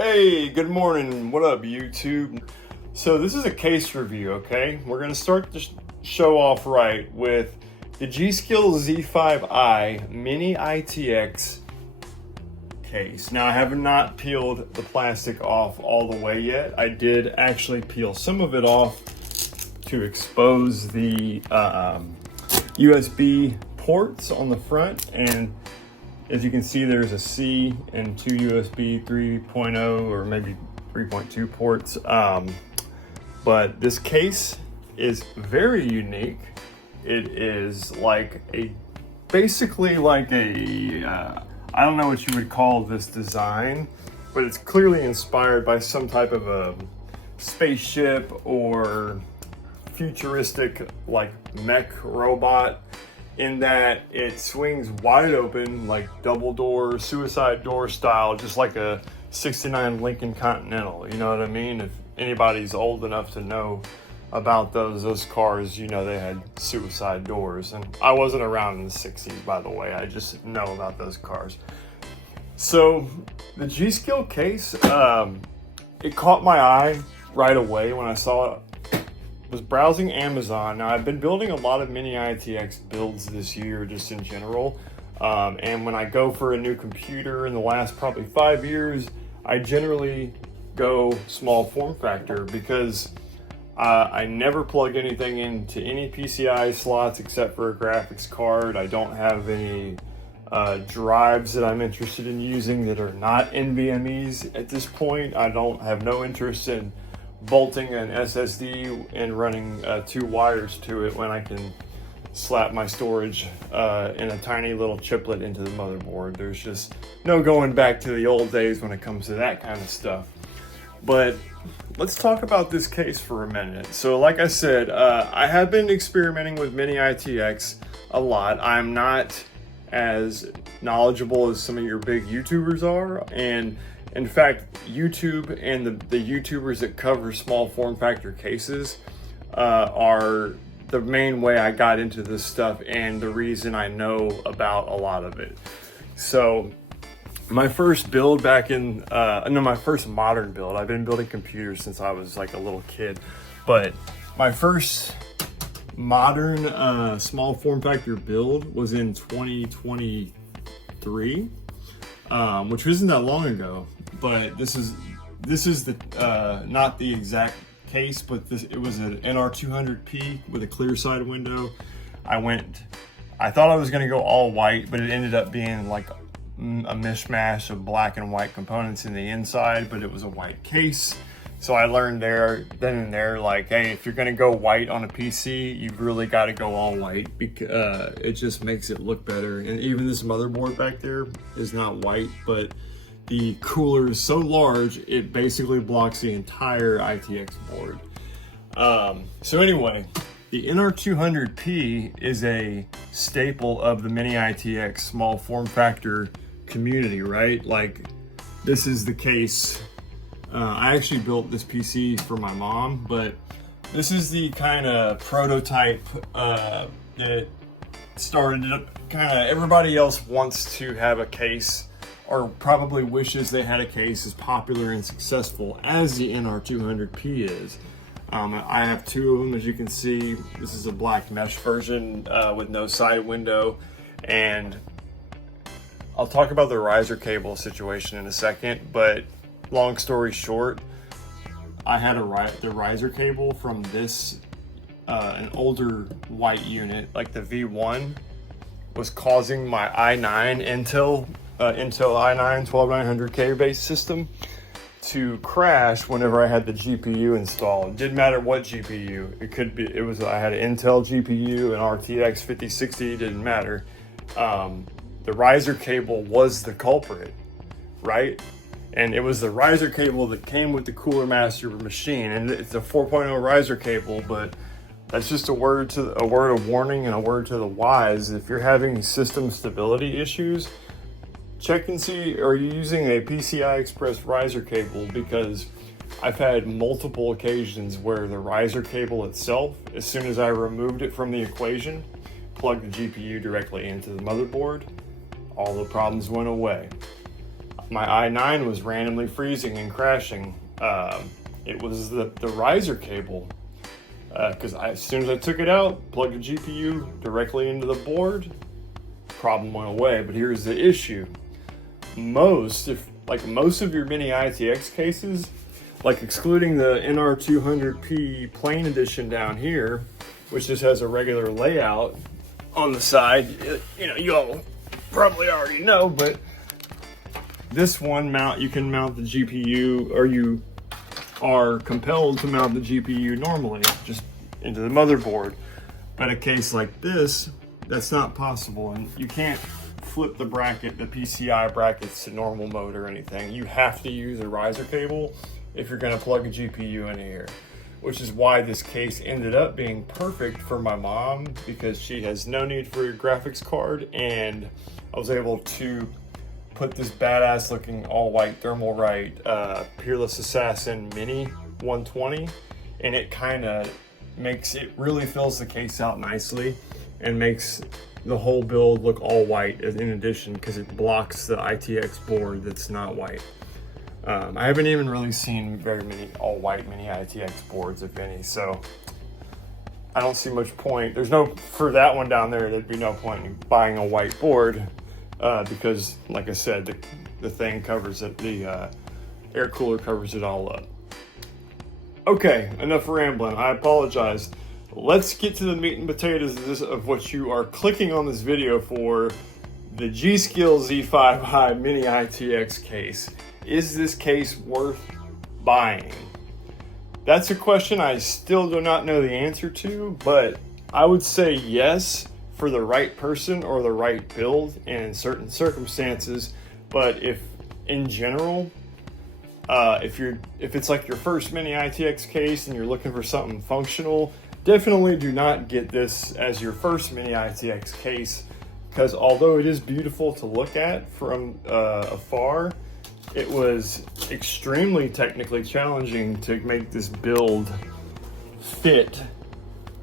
Hey, good morning. What up, YouTube? So this is a case review, okay? We're gonna start the show off right with the G.skillI Z5i Mini-ITX case. Now, I have not peeled the plastic off all the way yet. I did actually peel some of it off to expose the USB ports on the front, and as you can see, there's a C and two USB 3.0 or maybe 3.2 ports. But this case is very unique. It is like basically like I don't know what you would call this design, but it's clearly inspired by some type of a spaceship or futuristic like mech robot, in that it swings wide open, like double door, suicide door style, just like a 69 Lincoln Continental, you know what I mean? If anybody's old enough to know about those cars, you know they had suicide doors. And I wasn't around in the 60s, by the way, I just know about those cars. So the G.skill case, it caught my eye right away when I saw it. Was browsing Amazon. Now, I've been building a lot of Mini-ITX builds this year, just in general. And when I go for a new computer in the last probably 5 years, I generally go small form factor because I never plug anything into any PCI slots except for a graphics card. I don't have any drives that I'm interested in using that are not NVMEs at this point. I don't have no interest in bolting an SSD and running 2 wires to it when I can slap my storage in a tiny little chiplet into the motherboard. There's just no going back to the old days when it comes to that kind of stuff. But let's talk about this case for a minute. So like I said, I have been experimenting with Mini-ITX a lot. I'm not as knowledgeable as some of your big YouTubers are, and in fact, YouTube and the YouTubers that cover small form factor cases are the main way I got into this stuff and the reason I know about a lot of it. So my first build back in, my first modern build, I've been building computers since I was like a little kid, but my first modern small form factor build was in 2023. Which isn't that long ago, but this is the not the exact case, but it was an NR200P with a clear side window. I thought I was going to go all white, but it ended up being like a mishmash of black and white components in the inside, but it was a white case. So I learned then and there, like, hey, if you're going to go white on a PC, you've really got to go all white because it just makes it look better. And even this motherboard back there is not white, but the cooler is so large, it basically blocks the entire ITX board. So anyway, the NR200P is a staple of the Mini-ITX small form factor community, right? Like, this is the case. I actually built this PC for my mom, but this is the kind of prototype that started up. Kind of everybody else wants to have a case, or probably wishes they had a case as popular and successful as the NR200P is. I have 2 of them, as you can see. This is a black mesh version with no side window, and I'll talk about the riser cable situation in a second, but long story short, I had the riser cable from this, an older white unit, like the V1, was causing my i9 Intel i9 12900K based system to crash whenever I had the GPU installed. It didn't matter what GPU. I had an Intel GPU, an RTX 5060, didn't matter. The riser cable was the culprit, right? And it was the riser cable that came with the Cooler Master machine, and it's a 4.0 riser cable. But that's just a word of warning and a word to the wise. If you're having system stability issues, check and see, are you using a PCI Express riser cable? Because I've had multiple occasions where the riser cable itself, as soon as I removed it from the equation, plugged the GPU directly into the motherboard, all the problems went away. my i9 was randomly freezing and crashing. It was the riser cable. Because as soon as I took it out, plugged the GPU directly into the board, problem went away. But here's the issue. Most of your Mini-ITX cases, like excluding the NR200P plain edition down here, which just has a regular layout on the side, you all probably already know, but this one you can mount the GPU, or you are compelled to mount the GPU normally, just into the motherboard. But a case like this, that's not possible, and you can't flip the PCI brackets to normal mode or anything. You have to use a riser cable if you're gonna plug a GPU in here, which is why this case ended up being perfect for my mom, because she has no need for a graphics card, and I was able to put this badass looking all white Thermalright Peerless Assassin Mini 120, and it kind of really fills the case out nicely and makes the whole build look all white in addition, because it blocks the ITX board that's not white. I haven't even really seen very many all white Mini-ITX boards, if any, so I don't see much point. For that one down there'd be no point in buying a white board. Because, like I said, the thing covers it, the air cooler covers it all up. Okay, enough rambling. I apologize. Let's get to the meat and potatoes of what you are clicking on this video for, the G.skillI Z5i Mini-ITX case. Is this case worth buying? That's a question I still do not know the answer to, but I would say yes, for the right person or the right build and in certain circumstances. But if in general, if it's like your first Mini-ITX case and you're looking for something functional, definitely do not get this as your first Mini-ITX case, because although it is beautiful to look at from afar, it was extremely technically challenging to make this build fit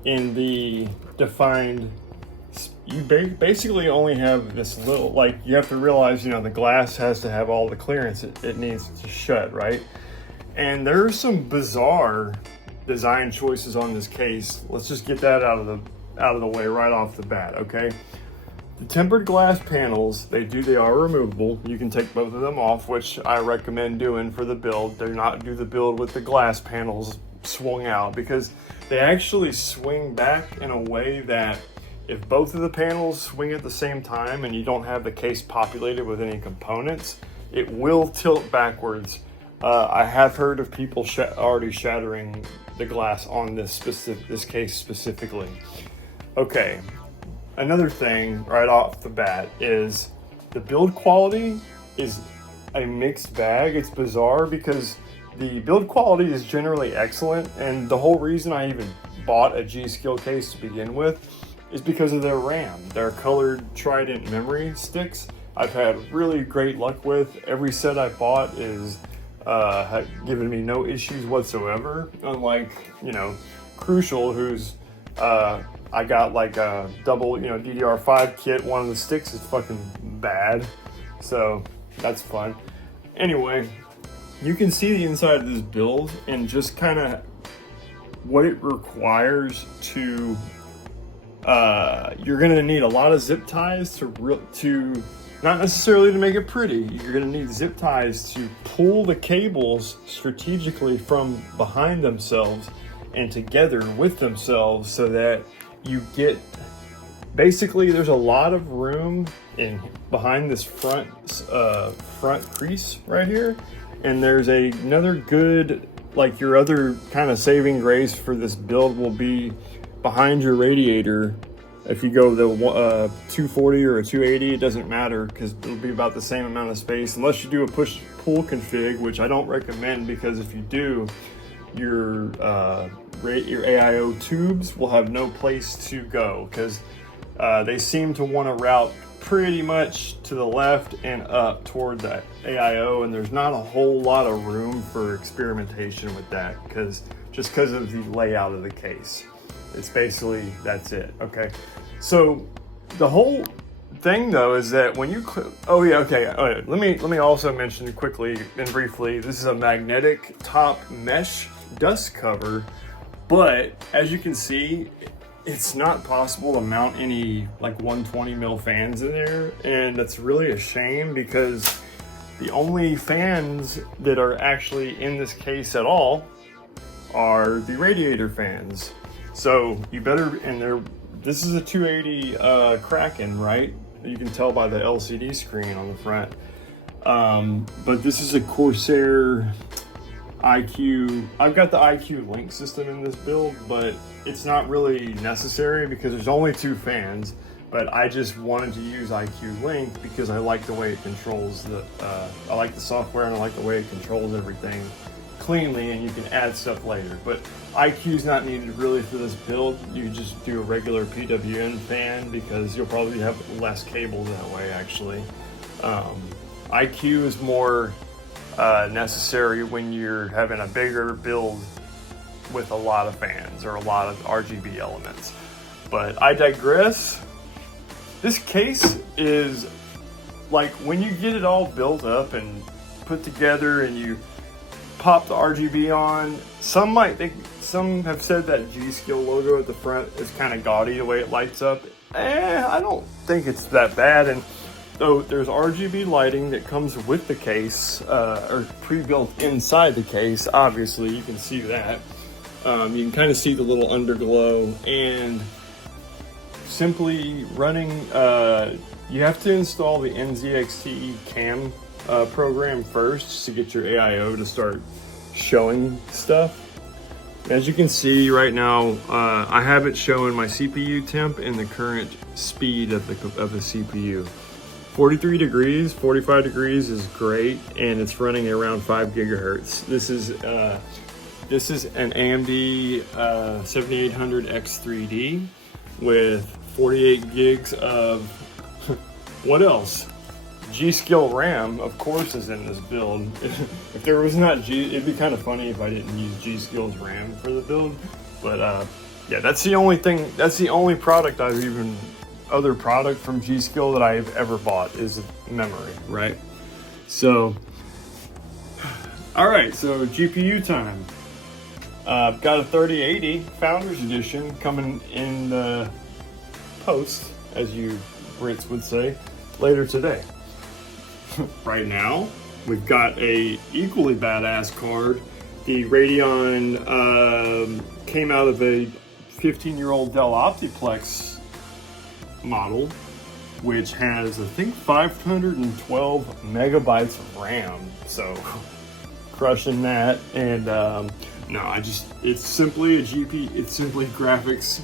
in the defined. You basically only have this little, you have to realize, the glass has to have all the clearance it needs to shut, right? And there are some bizarre design choices on this case. Let's just get that out of the way right off the bat, okay? The tempered glass panels, they are removable. You can take both of them off, which I recommend doing for the build. Do not do the build with the glass panels swung out, because they actually swing back in a way that if both of the panels swing at the same time and you don't have the case populated with any components, it will tilt backwards. I have heard of people already shattering the glass on this case specifically. Okay, another thing right off the bat is the build quality is a mixed bag. It's bizarre because the build quality is generally excellent, and the whole reason I even bought a G.skill case to begin with is because of their RAM. Their colored Trident memory sticks I've had really great luck with. Every set I bought is given me no issues whatsoever, unlike Crucial, who's I got like a double DDR5 kit. One of the sticks is fucking bad, so that's fun. Anyway, you can see the inside of this build and just kind of what it requires to you're going to need a lot of zip ties to not necessarily to make it pretty. You're going to need zip ties to pull the cables strategically from behind themselves and together with themselves, so that you get, basically there's a lot of room behind this front crease right here, and there's another good, like, your other kind of saving grace for this build will be behind your radiator. If you go the 240 or a 280, it doesn't matter, because it'll be about the same amount of space, unless you do a push-pull config, which I don't recommend, because if you do, your AIO tubes will have no place to go, because they seem to want to route pretty much to the left and up toward that AIO, and there's not a whole lot of room for experimentation with that, just because of the layout of the case. It's basically, that's it, okay? So the whole thing though is that when you oh yeah, okay, all right. Let me also mention quickly and briefly, this is a magnetic top mesh dust cover, but as you can see, it's not possible to mount any like 120 mil fans in there, and that's really a shame because the only fans that are actually in this case at all are the radiator fans. So you better, and this is a 280 Kraken, right? You can tell by the LCD screen on the front. But this is a Corsair IQ. I've got the IQ Link system in this build, but it's not really necessary because there's only 2 fans. But I just wanted to use IQ Link because I like the way it controls I like the software and I like the way it controls everything cleanly, and you can add stuff later. But IQ is not needed really for this build. You just do a regular PWM fan because you'll probably have less cables that way actually. IQ is more necessary when you're having a bigger build with a lot of fans or a lot of RGB elements. But I digress. This case is like when you get it all built up and put together and you pop the RGB on, some have said that G.skill logo at the front is kind of gaudy the way it lights up. I don't think it's that bad. And so there's RGB lighting that comes with the case, or pre-built inside the case. Obviously, you can see that. You can kind of see the little underglow, and simply running, you have to install the NZXT cam program first to get your AIO to start showing stuff. As you can see right now, I have it showing my CPU temp and the current speed of the CPU. 43 degrees, 45 degrees is great, and it's running around 5 gigahertz. This is an AMD 7800X3D with 48 gigs of what else? G.skill RAM, of course, is in this build. If there was not it'd be kind of funny if I didn't use G.skill's RAM for the build. But yeah, that's the only thing. That's the only product other product from G.skill that I've ever bought is memory, right? So, all right, so GPU time. I've got a 3080 Founders Edition coming in the post, as you Brits would say, later today. Right now, we've got a equally badass card. The Radeon came out of a 15-year-old Dell Optiplex model, which has, I think, 512 megabytes of RAM. So, crushing that. And no, it's simply a it's simply graphics.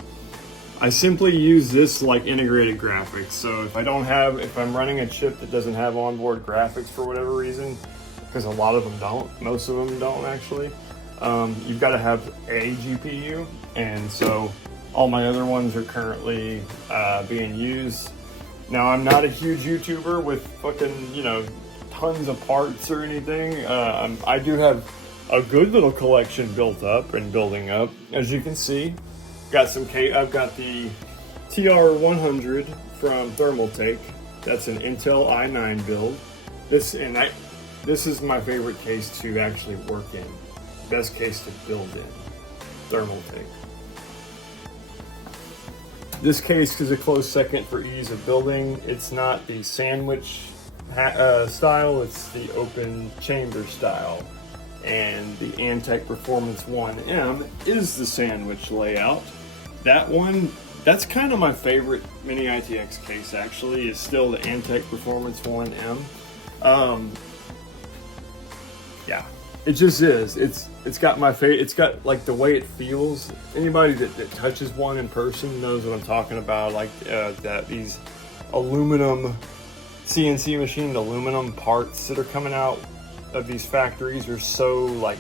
I simply use this like integrated graphics. So if I'm running a chip that doesn't have onboard graphics for whatever reason, because a lot of them don't, most of them don't actually, you've got to have a GPU. And so all my other ones are currently being used. Now, I'm not a huge YouTuber with fucking, tons of parts or anything. I do have a good little collection built up and building up, as you can see. I've got the TR100 from Thermaltake. That's an Intel i9 build. This is my favorite case to actually work in. Best case to build in. Thermaltake. This case is a close second for ease of building. It's not the sandwich style, it's the open chamber style. And the Antec Performance 1M is the sandwich layout. That one, that's kind of my favorite Mini-ITX case actually, is still the Antec Performance 1M. Yeah, it just is. It's got my it's got like the way it feels. Anybody that touches one in person knows what I'm talking about. Like these aluminum CNC machined aluminum parts that are coming out of these factories are so like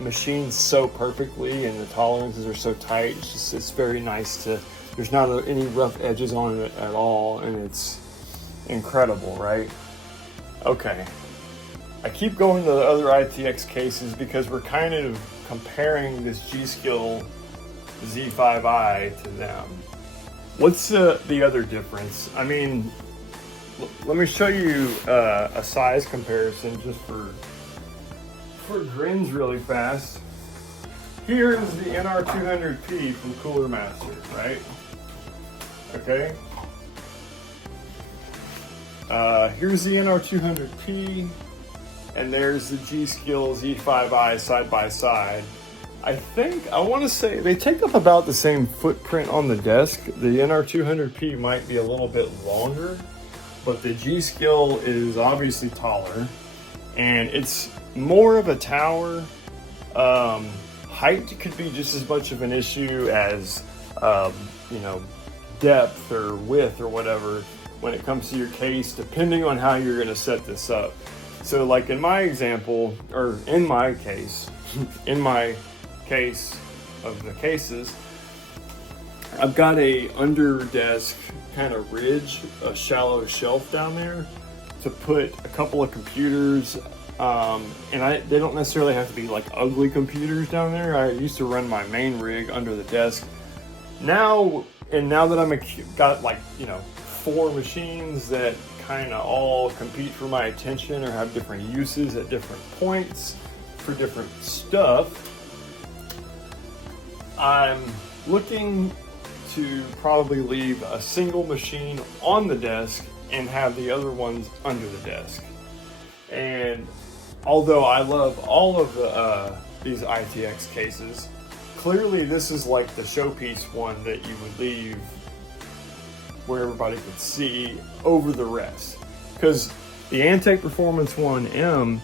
machined so perfectly, and the tolerances are so tight. It's very nice to. There's not any rough edges on it at all, and it's incredible, right? Okay. I keep going to the other ITX cases because we're kind of comparing this G.skill Z5i to them. What's the other difference? I mean, let me show you a size comparison just for grins really fast. Here's the NR200P from Cooler Master, right? Okay. Here's the NR200P, and there's the G.skill Z5i side by side. I want to say they take up about the same footprint on the desk. The NR200P might be a little bit longer, but the G.skill is obviously taller, and it's more of a tower. Height could be just as much of an issue as, depth or width or whatever when it comes to your case, depending on how you're going to set this up. So like in my example, or in my case, in my case of the cases, I've got a under desk kind of ridge, a shallow shelf down there to put a couple of computers. They don't necessarily have to be like ugly computers down there. I used to run my main rig under the desk. Now that I'm got like, 4 machines that kind of all compete for my attention or have different uses at different points for different stuff, I'm looking to probably leave a single machine on the desk and have the other ones under the desk. And although I love all of these ITX cases, clearly this is like the showpiece one that you would leave where everybody could see over the rest. Because the Antec Performance 1M,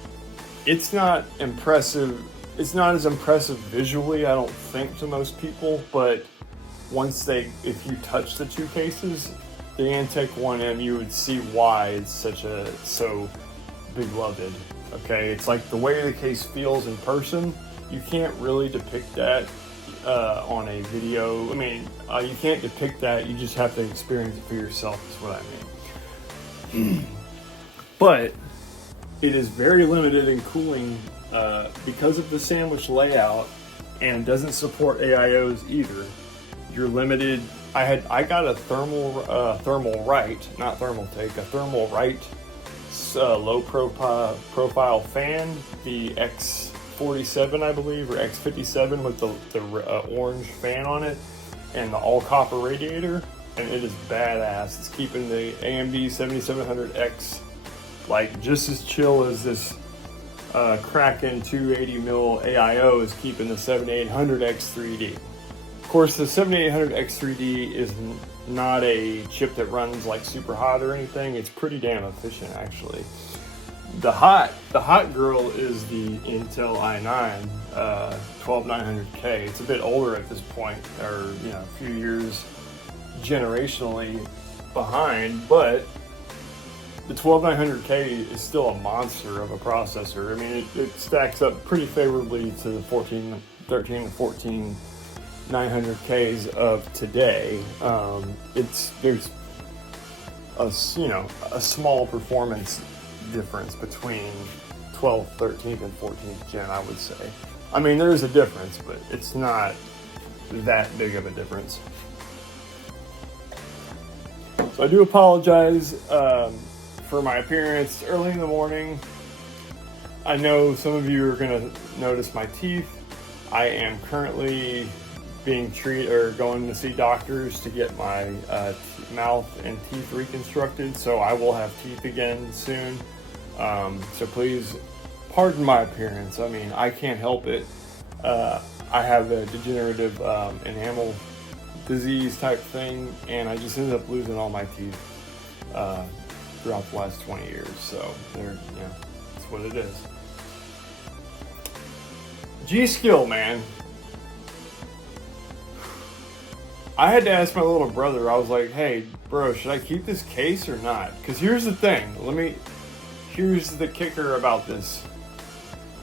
it's not impressive. It's not as impressive visually, I don't think, to most people, but if you touch the two cases, the Antec 1M, you would see why it's so beloved. Okay, it's like the way the case feels in person, you can't really depict that on a video. I mean, you can't depict that, you just have to experience it for yourself, is what I mean. But it is very limited in cooling because of the sandwich layout, and doesn't support AIOs either. You're limited. I got a thermal right, not thermal take, a thermal right low profile fan, the X47 I believe, or X57 with the orange fan on it, and the all copper radiator, and it is badass. It's keeping the AMD 7700X like just as chill as this Kraken 280mm AIO is keeping the 7800X3D. Of course, the 7800X3D is not a chip that runs like super hot or anything. It's pretty damn efficient, actually. The hot girl is the Intel i9 12900K. It's a bit older at this point, or a few years generationally behind, but the 12900K is still a monster of a processor. I mean, it stacks up pretty favorably to the 13 to 14 900Ks of today. There's a small performance difference between 12th, 13th, and 14th gen, I would say. I mean, there's a difference, but it's not that big of a difference. So I do apologize for my appearance early in the morning. I know some of you are going to notice my teeth. I am currently being treated or going to see doctors to get my mouth and teeth reconstructed, so I will have teeth again soon. So please pardon my appearance. I mean, I can't help it. I have a degenerative enamel disease type thing, and I just ended up losing all my teeth throughout the last 20 years. So that's what it is. G.skill, man. I had to ask my little brother. I was like, hey, bro, should I keep this case or not? Because here's the thing. Here's the kicker about this.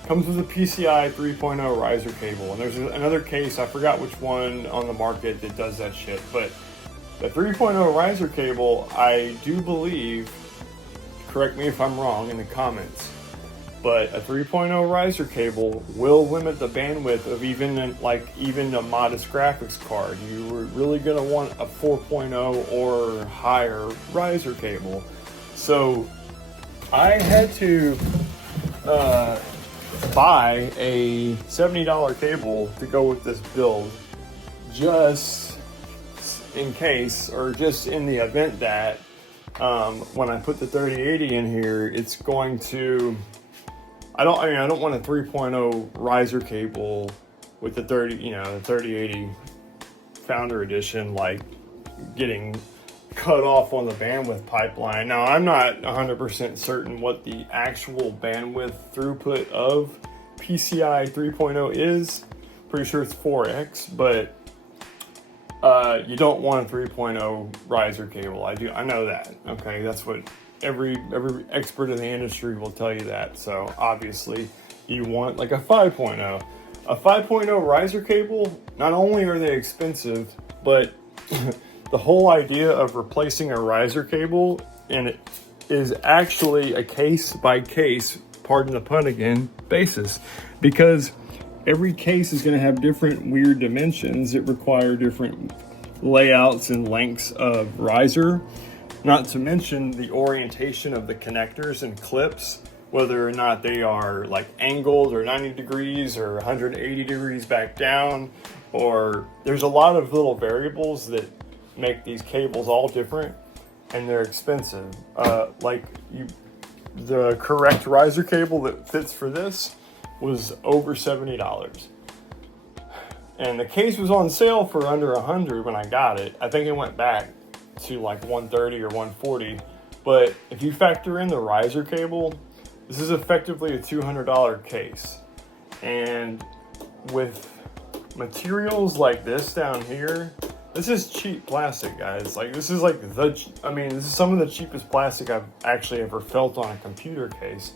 Comes with a PCI 3.0 riser cable. And there's another case, I forgot which one on the market that does that shit. But the 3.0 riser cable, I do believe, correct me if I'm wrong in the comments, but a 3.0 riser cable will limit the bandwidth of even a modest graphics card. You were really going to want a 4.0 or higher riser cable. So I had to buy a $70 cable to go with this build, just in case, or just in the event that when I put the 3080 in here, it's going to, I don't want a 3.0 riser cable with the 3080 Founder Edition, like getting cut off on the bandwidth pipeline. Now, I'm not 100% certain what the actual bandwidth throughput of PCI 3.0 is. Pretty sure it's 4x, but you don't want a 3.0 riser cable. I know that. Okay, that's what every expert in the industry will tell you that. So obviously, you want like a 5.0. A 5.0 riser cable. Not only are they expensive, but the whole idea of replacing a riser cable, and it is actually a case by case, pardon the pun again, basis, because every case is going to have different weird dimensions that require different layouts and lengths of riser, not to mention the orientation of the connectors and clips, whether or not they are like angled or 90 degrees or 180 degrees back down, or there's a lot of little variables that make these cables all different, and they're expensive. The correct riser cable that fits for this was over $70. And the case was on sale for under $100 when I got it. I think it went back to like $130 or $140. But if you factor in the riser cable, this is effectively a $200 case. And with materials like this down here, this is cheap plastic, guys. Like, this is like this is some of the cheapest plastic I've actually ever felt on a computer case.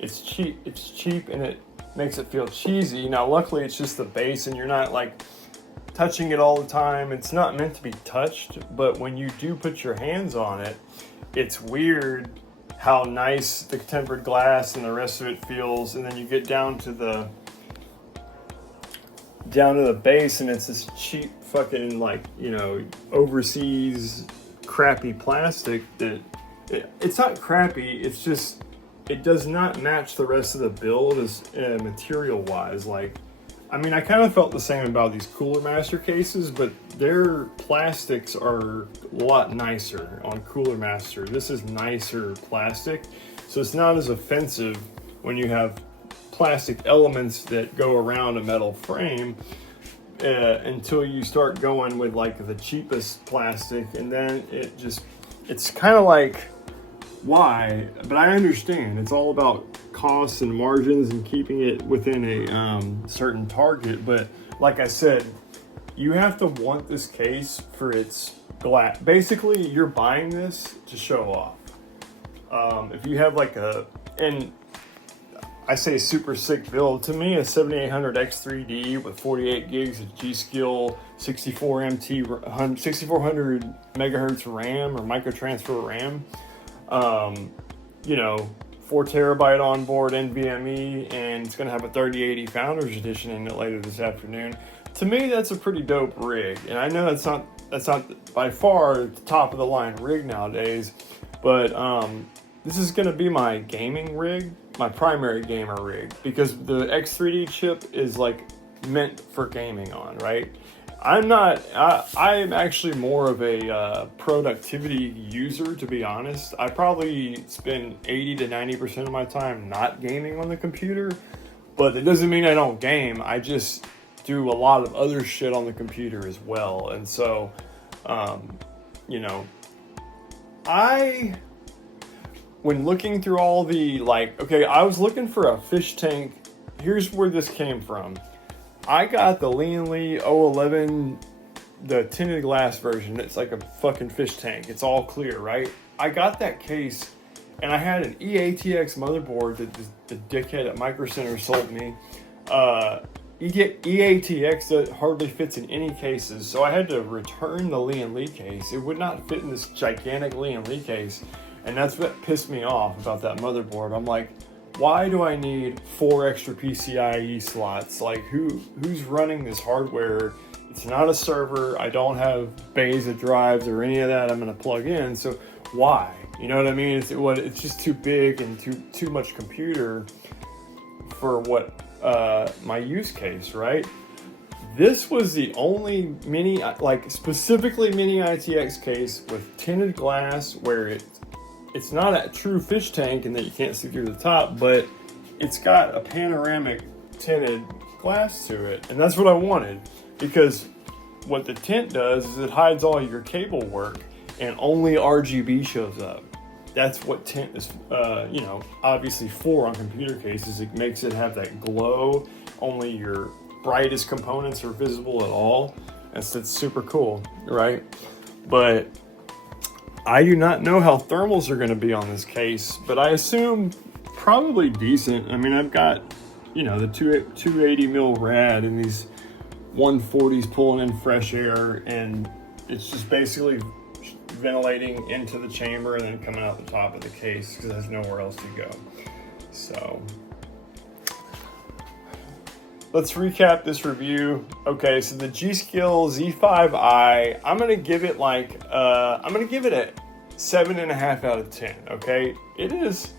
It's cheap, and it makes it feel cheesy. Now, luckily, it's just the base, and you're not like touching it all the time. It's not meant to be touched, but when you do put your hands on it, it's weird how nice the tempered glass and the rest of it feels, and then you get down to the base, and it's this cheap fucking, like, overseas crappy plastic that it's not crappy, it's just it does not match the rest of the build as material wise. Like, I kind of felt the same about these Cooler Master cases, but their plastics are a lot nicer on Cooler Master. This is nicer plastic, so it's not as offensive when you have plastic elements that go around a metal frame, until you start going with like the cheapest plastic, and then it's kind of like, why? But I understand it's all about costs and margins and keeping it within a certain target. But like I said, you have to want this case for its glass. Basically, you're buying this to show off. If you have like I say super sick build. To me, a 7800X3D with 48 gigs of G.skill 6400 megahertz RAM or microtransfer RAM, 4 terabyte onboard NVMe, and it's gonna have a 3080 Founders Edition in it later this afternoon. To me, that's a pretty dope rig, and I know that's not by far the top of the line rig nowadays, but this is gonna be my gaming rig, my primary gamer rig, because the X3D chip is like meant for gaming on, right? I am actually more of a productivity user, to be honest. I probably spend 80 to 90% of my time not gaming on the computer, but it doesn't mean I don't game. I just do a lot of other shit on the computer as well. And so, when looking through all the, I was looking for a fish tank. Here's where this came from. I got the Lian Li 011, the tinted glass version. It's like a fucking fish tank. It's all clear, right? I got that case, and I had an eATX motherboard that the dickhead at Micro Center sold me. eATX that hardly fits in any cases, so I had to return the Lian Li case. It would not fit in this gigantic Lian Li case. And that's what pissed me off about that motherboard. I'm like, why do I need 4 extra PCIe slots? Like who's running this hardware? It's not a server. I don't have bays of drives or any of that I'm gonna plug in. So why? You know what I mean? It's just too big and too much computer for what my use case, right? This was the only specifically Mini-ITX case with tinted glass where it's not a true fish tank and that you can't see through the top, but it's got a panoramic tinted glass to it. And that's what I wanted, because what the tint does is it hides all your cable work and only RGB shows up. That's what tint is, obviously for on computer cases. It makes it have that glow. Only your brightest components are visible at all. And so it's super cool, right? But I do not know how thermals are going to be on this case, but I assume probably decent. I mean, I've got, the 280 mil rad and these 140s pulling in fresh air, and it's just basically ventilating into the chamber and then coming out the top of the case because there's nowhere else to go. So let's recap this review. Okay, so the G.skill Z5i, I'm gonna give it a 7.5 out of 10. Okay, it is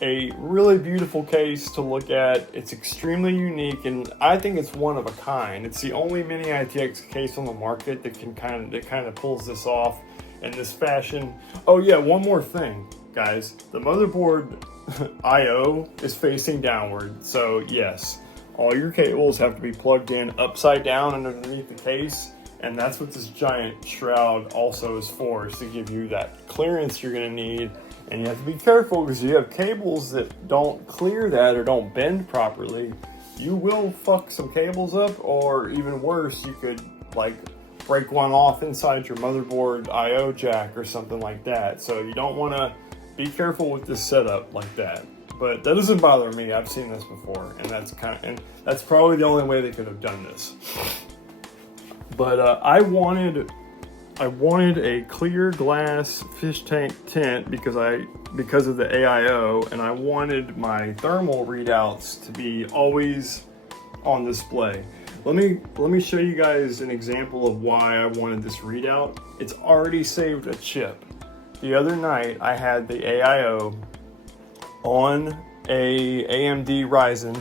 a really beautiful case to look at. It's extremely unique, and I think it's one of a kind. It's the only Mini-ITX case on the market that kind of pulls this off in this fashion. Oh yeah, one more thing, guys. The motherboard I/O is facing downward, so yes, all your cables have to be plugged in upside down and underneath the case, and that's what this giant shroud also is for, is to give you that clearance you're gonna need. And you have to be careful, because you have cables that don't clear that or don't bend properly. You will fuck some cables up, or even worse, you could break one off inside your motherboard I/O jack or something like that. So you don't want to be careful with this setup like that. But that doesn't bother me. I've seen this before, and that's probably the only way they could have done this. But I wanted a clear glass fish tank tint because of the AIO, and I wanted my thermal readouts to be always on display. Let me show you guys an example of why I wanted this readout. It's already saved a chip. The other night I had the AIO on a AMD Ryzen.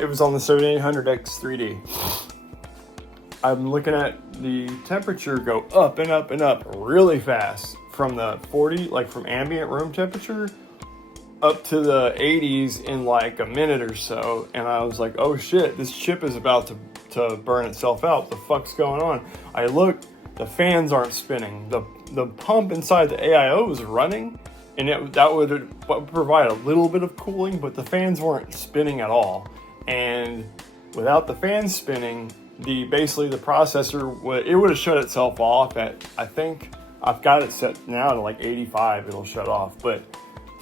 It was on the 7800X3D. I'm looking at the temperature go up and up and up really fast from the 40, from ambient room temperature up to the 80s in a minute or so. And I was like, oh shit, this chip is about to burn itself out. What the fuck's going on? I look, the fans aren't spinning. The pump inside the AIO is running, and that would provide a little bit of cooling, but the fans weren't spinning at all. And without the fans spinning, basically the processor, it would have shut itself off at, I think I've got it set now to 85, it'll shut off, but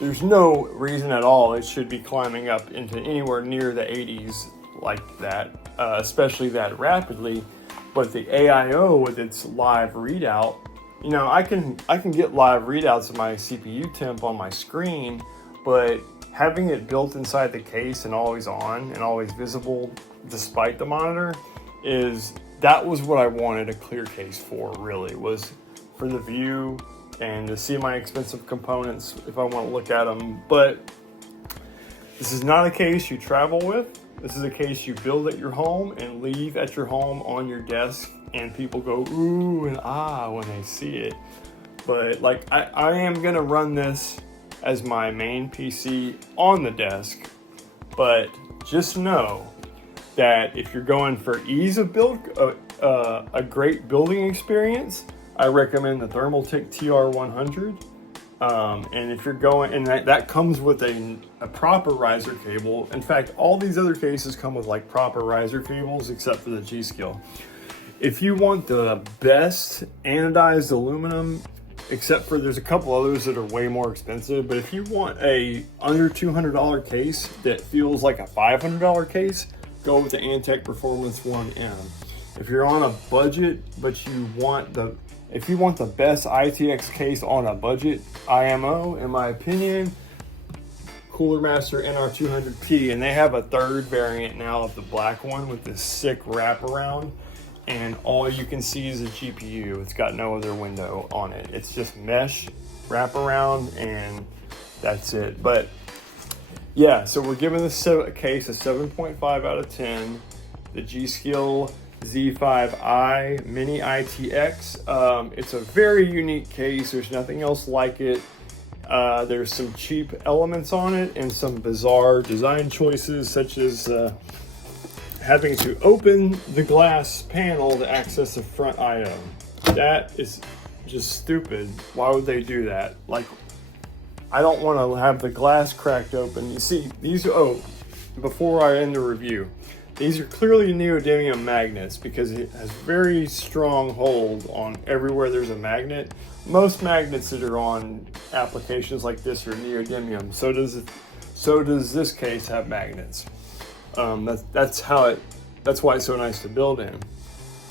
there's no reason at all it should be climbing up into anywhere near the 80s like that, especially that rapidly. But the AIO with its live readout, I can get live readouts of my CPU temp on my screen, but having it built inside the case and always on and always visible despite the monitor that was what I wanted a clear case for, really, was for the view and to see my expensive components if I want to look at them. But this is not a case you travel with. This is a case you build at your home and leave at your home on your desk, and people go ooh and ah when they see it. But I am gonna run this as my main PC on the desk, but just know that if you're going for ease of build, a great building experience, I recommend the Thermaltake TR100. And if you're going, and that comes with a proper riser cable. In fact, all these other cases come with proper riser cables except for the G.skill. If you want the best anodized aluminum, except for there's a couple others that are way more expensive, but if you want a under $200 case that feels like a $500 case, go with the Antec Performance 1M. If you're on a budget, but if you want the best ITX case on a budget IMO, in my opinion, Cooler Master NR200P, and they have a third variant now of the black one with this sick wraparound, and all you can see is a GPU. It's got no other window on it. It's just mesh wraparound, and that's it. But yeah, so we're giving this case a 7.5 out of 10. The G.skill Z5i Mini-ITX. It's a very unique case. There's nothing else like it. There's some cheap elements on it and some bizarre design choices, such as having to open the glass panel to access the front item. That is just stupid. Why would they do that? Like, I don't want to have the glass cracked open. You see, these, before I end the review, these are clearly neodymium magnets because it has very strong hold on everywhere there's a magnet. Most magnets that are on applications like this are neodymium. So does this case have magnets. That's why it's so nice to build in.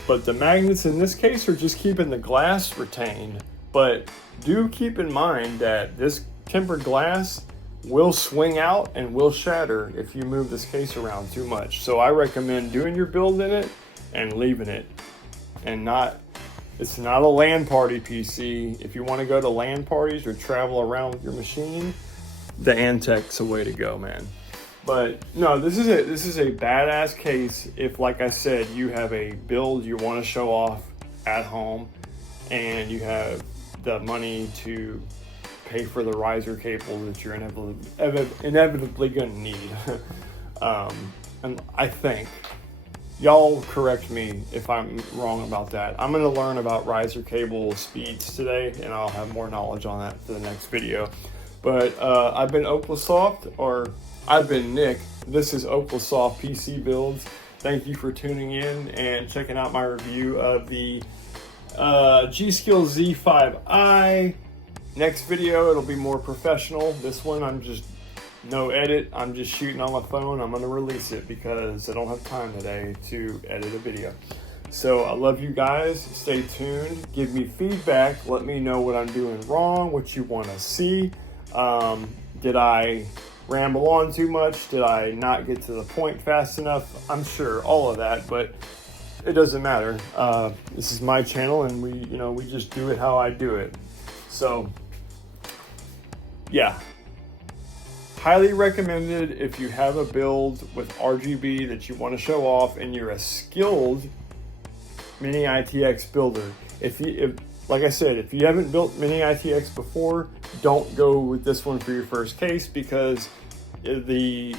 But the magnets in this case are just keeping the glass retained. But do keep in mind that this tempered glass will swing out and will shatter if you move this case around too much. So I recommend doing your build in it and leaving it. And it's not a LAN party PC. If you want to go to LAN parties or travel around with your machine, the Antec's the way to go, man. But no, this is a badass case if, like I said, you have a build you want to show off at home and you have the money to pay for the riser cable that you're inevitably going to need. And I think, y'all correct me if I'm wrong about that. I'm going to learn about riser cable speeds today, and I'll have more knowledge on that for the next video. But I've been Oklasoft, or I've been Nick. This is Oklasoft PC Builds. Thank you for tuning in and checking out my review of the G.skill Z5i. Next video, it'll be more professional. This one, I'm just no edit. I'm just shooting on my phone. I'm going to release it because I don't have time today to edit a video. So I love you guys. Stay tuned. Give me feedback. Let me know what I'm doing wrong, what you want to see. Did I ramble on too much? Did I not get to the point fast enough? I'm sure all of that, but it doesn't matter. This is my channel, and we just do it how I do it. So yeah, highly recommended if you have a build with RGB that you want to show off and you're a skilled Mini-ITX builder. If like I said, if you haven't built Mini-ITX before, don't go with this one for your first case because the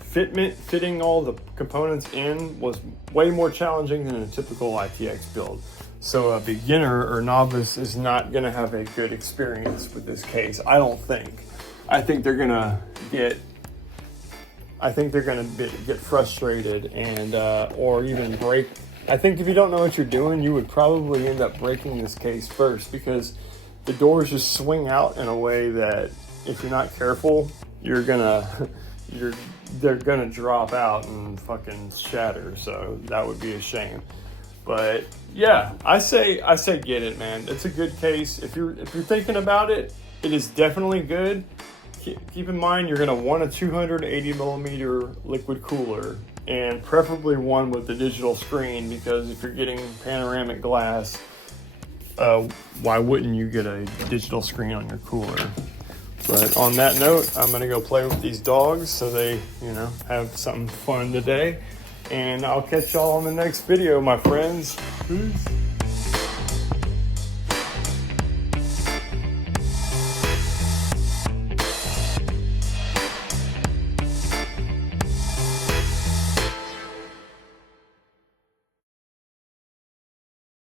fitting all the components in was way more challenging than a typical ITX build. So a beginner or novice is not going to have a good experience with this case, I don't think. I think they're going to get frustrated and or even break. I think if you don't know what you're doing, you would probably end up breaking this case first because the doors just swing out in a way that if you're not careful, they're gonna drop out and fucking shatter. So that would be a shame. But yeah, I say get it, man. It's a good case. If you're thinking about it, it is definitely good. Keep in mind you're gonna want a 280 millimeter liquid cooler, and preferably one with the digital screen, because if you're getting panoramic glass, why wouldn't you get a digital screen on your cooler? But on that note, I'm gonna go play with these dogs so they, have something fun today. And I'll catch y'all on the next video, my friends. Peace.